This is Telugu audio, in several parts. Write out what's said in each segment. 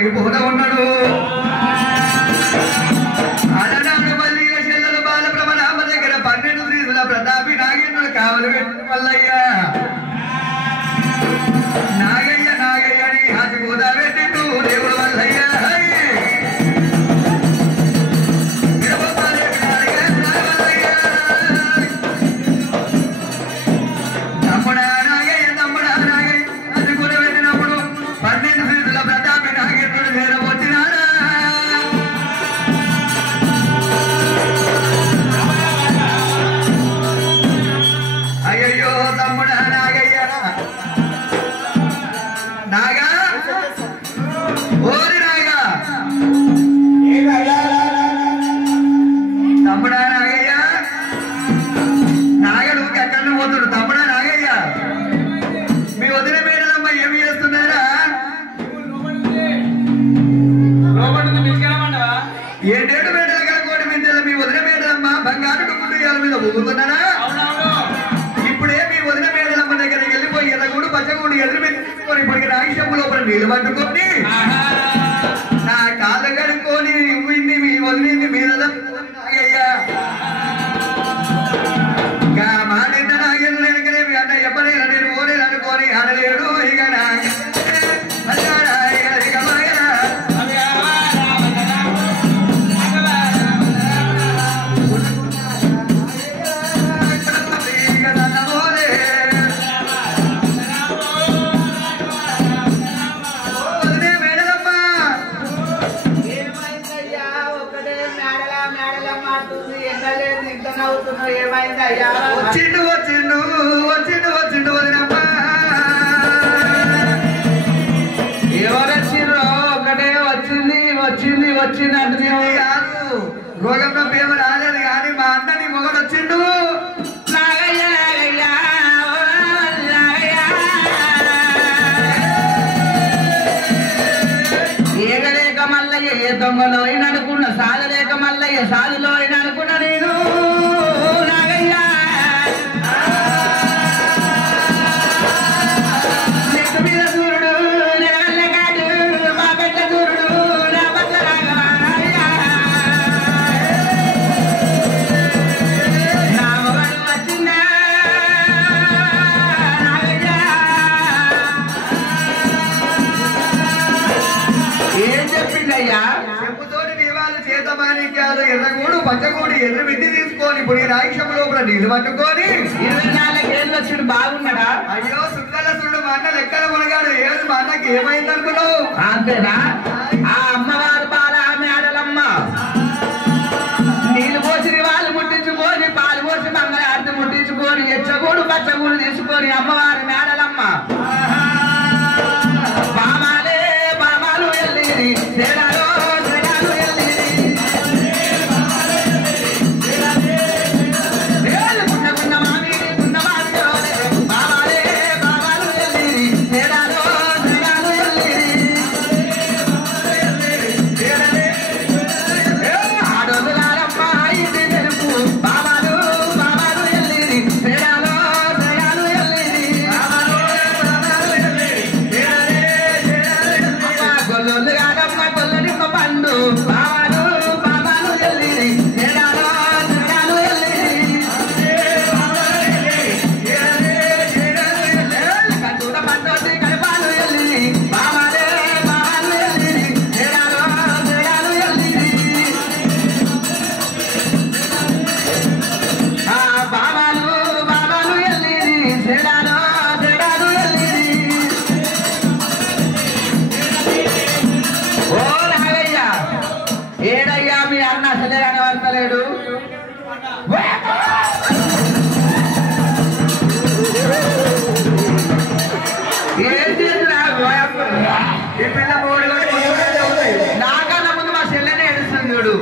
వెలిగిపోతా ఉన్నాడు. అలనాడు మల్లిల చెల్లెలు బాలబ్రహ్మనామ దగ్గర 12 శ్రీధుల ప్రతాపి నాగేంద్రుడు కావలు పెట్టిన మల్లయ్య నాగయ్య నాగయ్య అని హాజీ గోదా పెట్టిండు దేవుడు మల్లయ్య. తమ్ముడా నాగయ్య తమ్ముడా నాగయ్య అది కూడా పెట్టినప్పుడు 12 శ్రీధుల ప్రతాపి నాగేంద్రుడు నేరం వచ్చినాడా. అయ్యయ్యో తమ్ముడా నాగయ్య నాగా ఓరి నాగా తమ్ముడా నాగయ్య నాగడు ఎక్కడ పోతుడు. తమ్ముడా నాగయ్య మీ వదిన మేడలమ్మ ఏమి చేస్తున్నారా? ఏడేడు మేడల కనుకోటి మీద మీ వదిన మేడలమ్మ బంగారు డుక్కుల మీద ఊగుతున్నారా? ఇప్పుడే మీ వదిన మేడలమ్మ దగ్గర వెళ్ళిపోయి ఎర్రగూడు పచ్చగూడు ఎదురు పెట్టుకొని ఇప్పటికి రాగిషప్పు లోపల నీళ్ళు పట్టుకొని నా కాళ్ళు కడుక్కొని ఇవ్వండి మీ వదిలింది మీద నాగయ్యా మానిన్న నాగేంద్ర వెనకనేమి అన్న ఎప్పటికైనా నేను ఓనేది అనుకోని అనలేడు. ఇక వచ్చిండు వచ్చిండు వచ్చిండు వచ్చిండు వదినమ్మ. ఎవరు వచ్చిండ్రో ఒకటే వచ్చింది వచ్చింది వచ్చింది అంటే కాదు. రోగంలో ప్రేమ రాలేదు కానీ మా అన్నని మొగడు వచ్చిండు. నాగయ్య నాగయ్య ఏగలేక మల్లయ్య ఏ దొంగలో అయిన అనుకున్న సాగలేక మల్లయ్య సాగులో అయిన అనుకున్న నేను ఎర్రగూడు పచ్చగూడు ఎదురు విద్య తీసుకొని ఇప్పుడు రాయిషపు లోపల నీళ్లు పట్టుకొని 24 ఏళ్ళు వచ్చి బాగున్నాడా? అయ్యో సుక్కల సుడు మా అన్న లెక్కల మునగాడు. ఏది మా అన్నకి ఏమైంది అనుకున్నావు? అంతేనా? ఆ అమ్మవారు బాల మేడలమ్మ నీళ్లు పోసి వాళ్ళు ముట్టించుకొని పాలు పోసి మంగళారతి ముట్టించుకొని ఎచ్చగూడు పచ్చగూడు తీసుకొని అమ్మవారి మేడలమ్మ బామాలే బామాలు వెళ్ళి తేడాలో నాకన్నా ముందు మా చెల్లెనే ఏడుస్తుంది చూడు.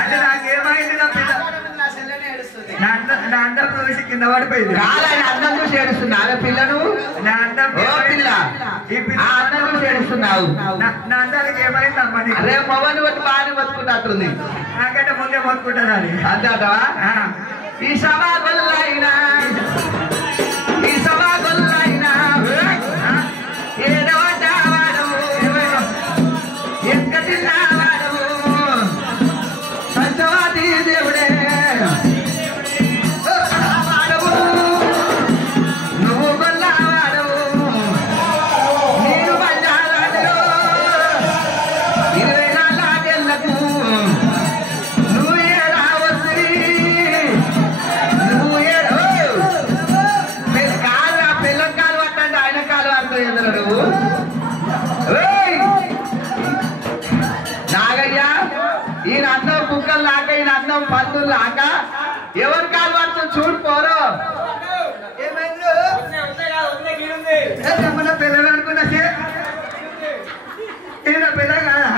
అంటే నాకేమైంది నా పిల్ల నా అందం చూసి కింద పడిపోయింది. అందం చూసి ఏడుస్తున్నావు పిల్లను. నా అందం పిల్ల అందం చూసి ఏడుస్తున్నావు. నా అందానికి ఏమైంది అమ్మ? అదే మొబైల్ బట్టి బాగానే బతుకున్నట్టుంది. నాకంటే ముందే బతుకుంటాను అది అంటావా? ఈ సభా గొల్లైనా ఈ సభా గొల్లైనా ఏడవ నాగయ్యా ఈయన అన్నం కుక్కలు లాక ఈయన అన్నం పందులు లాక ఎవరు కాదు పడుతుంది చూడు పోరు పిల్లలు అనుకున్నా పిల్ల కదా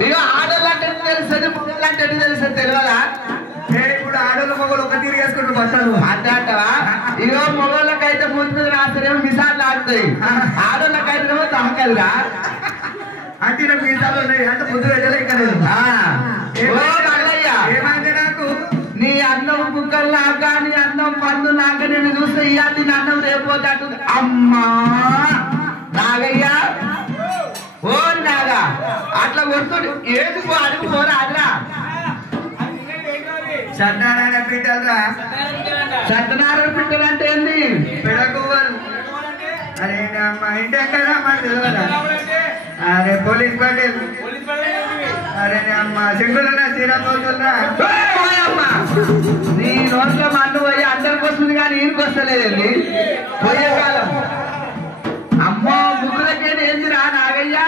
ఇక ఆడోళ్ళు అంటే తెలుస్తుంది మొగలు అంటే తెలుస్తుంది తెలియదా ఇప్పుడు ఆడోళ్ళు మొగలు ఒక తీరు వేసుకుంటూ బట్టలు అంటే అంటావా ఇగో మొగోళ్ళకైతే ముందు మీద రాస్తారేమో మిసాలు ఆడుతాయి ఆడోళ్ళకైతేమో తమకలుగా అంటే మీసాలు ఉన్నాయి అంటే ముందు వెళ్ళలే ఇంకా ఏమైంది నాకు నీ అన్నం కుక్కలు లాక నీ అన్నం పండు లాక నేను చూస్తే ఇయాలి నీ అన్నం రేపోతాడు అమ్మా నాగయ్యా ఓ నాగా అట్లా కొడుతుడు ఏది అడుగు పోరా అదిరా సత్యనారాయణ పీటలరా సత్యనారాయణ పిట్టలు అంటే ఏంది పెడగోవల్ అరే మా ఇంటి ఎక్కడ మాకు తెలియదా అరే పోలీస్ పటేల్ అరే అమ్మ చెంగులన్నా శ్రీరామోతులరా నీ నోట్లో మన్ను పోయి అందరికి వస్తుంది కానీ ఈయనకి వస్తలేదండి పోయే కాలం అమ్మో ముగ్గులకే ఏందిరా నాగయ్యా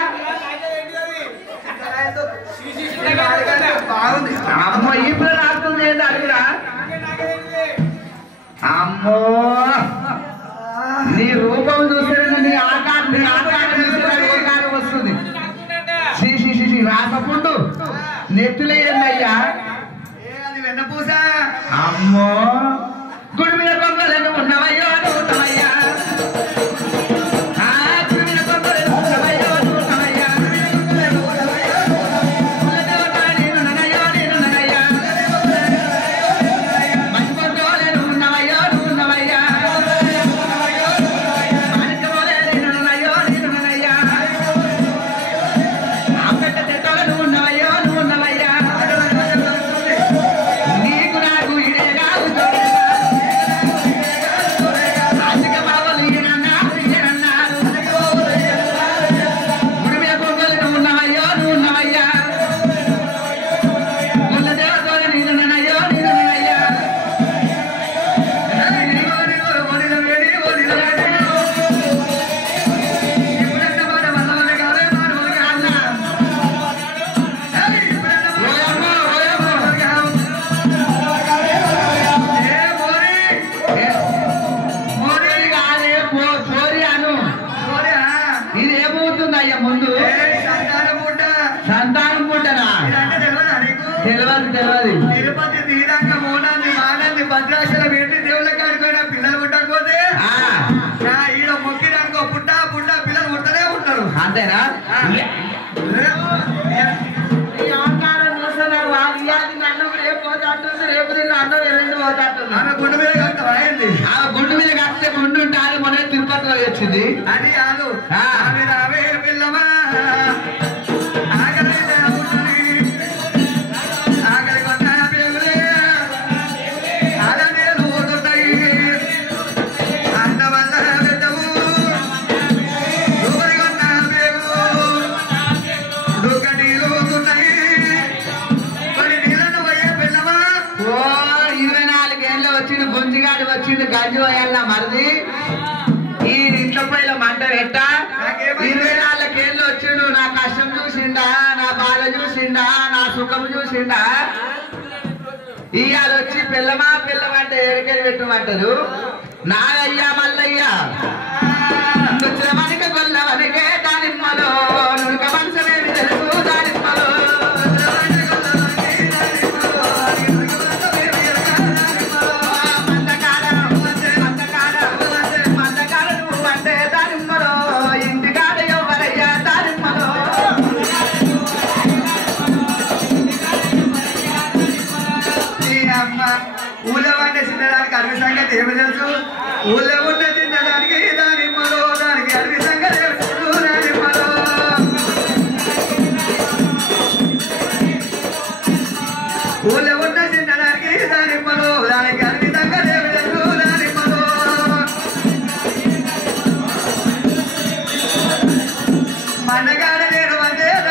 బాగుంది అమ్మో ఇప్పుడు రాస్తుంది ఏంది అడుగురా అమ్మో నీ రూపం చూస్తే నీ ఆకారం చూస్తే వస్తుంది రాసపుండు నెత్తులు ఏందయ్యా అది వెన్నపూస అమ్మో గుడి మీద కొంగలను ఉన్నవయ్యో ఉన్నవయ్యా గుడి మీద కొంగలను ఉన్నవయ్యో ఉన్నవయ్యా మంచి కొంగలను ఉన్నవయ్యో ఉన్నవయ్యా మాణిక్యమోలేనయ్యో ఉన్నవయ్యా అంబెట్ట చెట్టలను ఉన్నవయ్యో ఉన్నవయ్యా నీకు నాకు ఇడే కాదు అధిక బావలు ఈయనన్నారు ఈయనన్నారు గుడి మీద కొంగలు ఉన్నవయ్యో ఉన్నవయ్యా గుళ్ళ దేవతలు నేనున్నయ్యో నేనున్నయ్యా ఇది ఏమవుతుందయ్యా ముందు సంతానం పుట్టనా తెలియదు తిరుపతి తీరంగా మోనాన్ని మానాన్ని భద్రాచల పెట్టి దేవుళ్ళ కాడిపోయినా పిల్లలు పుట్టకపోతే ఈడ మొక్కిదానికో పుట్ట పుట్ట పిల్లలు పుట్టనే ఉంటారు అంతేనా ఆమె గుండె మీద కట్ట వాయింది గుండు మీద కడితే గుండు ఉంటారు మన తిరుపతిలో వచ్చింది అది కాదు ఆమె రావే పిల్లమా ఆకలి పుట్టని ఆకలి కొట్ట పేగులే అలానే పోతుంటాయి అందవల్ల పెద్దవు దూరి కొన్న పేగులు దుక్కటి లోతున్నాయి మరి నీళ్ళను పోయే పిల్లమా ఓ 24 ఏళ్ళ వచ్చిండు గుంజిగాడు వచ్చిండు గంజి పోయాల మరిది ఈ ఇంట్లో పైన మంట పెట్ట 24 ఏళ్ళు వచ్చిండు నా కష్టం చూసిండా నా బాధ చూసిండా నా సుఖం చూసిండా ఇవాళ వచ్చి పిల్లమా పిల్లమంటే ఎరికెళ్ళి పెట్టమంటారు నాగయ్యా మల్లయ్యా వచ్చిన మనక గొల్ల మనకే దానిమ్మలో నుడక మనసమేమి తెలుసు దానిమ్మలో మందకాడ నువ్వు అంటే దానిమ్మలో ఇంటికాడ ఎవరయ్యా దానిమ్మలో అమ్మ ఊళ్ళో వండే చిన్నదానికి అన్ని సంగతి ఏమి తెలుసు ఊళ్ళో